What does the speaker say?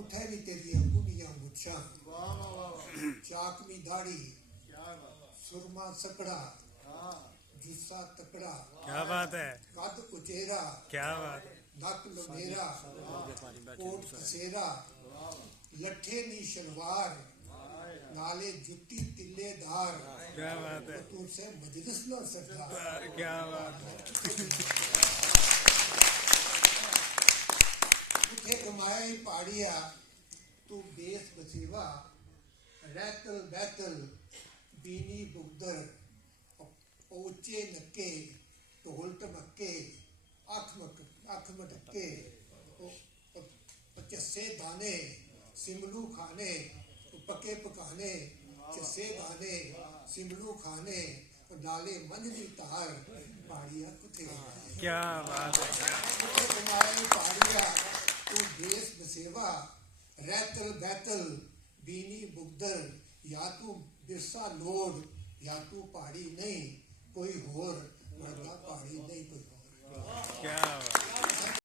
उठे भी तेरिया कुड़ियां मुच्छा, चाकनी दाढ़ी, सुरमा सकड़ा, जुस्सा तकड़ा, क्या बात है, कद उचेरा, क्या बात है, नक लुमेरा, कोट कसेरा, लट्ठे नी शलवार, नाले जुत्ती तिल्लेदार, क्या बात है, तुझसे मजलिस लो सरदार। क्या बात है, उठे कमाया ही पाड़िया, तू बेस बसेवा, रैतल बैतल, बीनी बुगदर, ऊंचे नक्के, ढोल टमक्के, अख मटके, चस्से दाने, सिमलू खाने, पके पकाने, चस्से दाने, सिमलू खाने, नाले मन दी तार, पाड़िया कुथे। क्या बात है, उठे कमाया ही पाड़िया, तू बेस बसेवा, रैतल बैतल, बीनी बुगदर, या तू बिरसा लोड, या तू पहाड़ी नहीं कोई होर, मरदा पहाड़ी नहीं कोई होर। क्या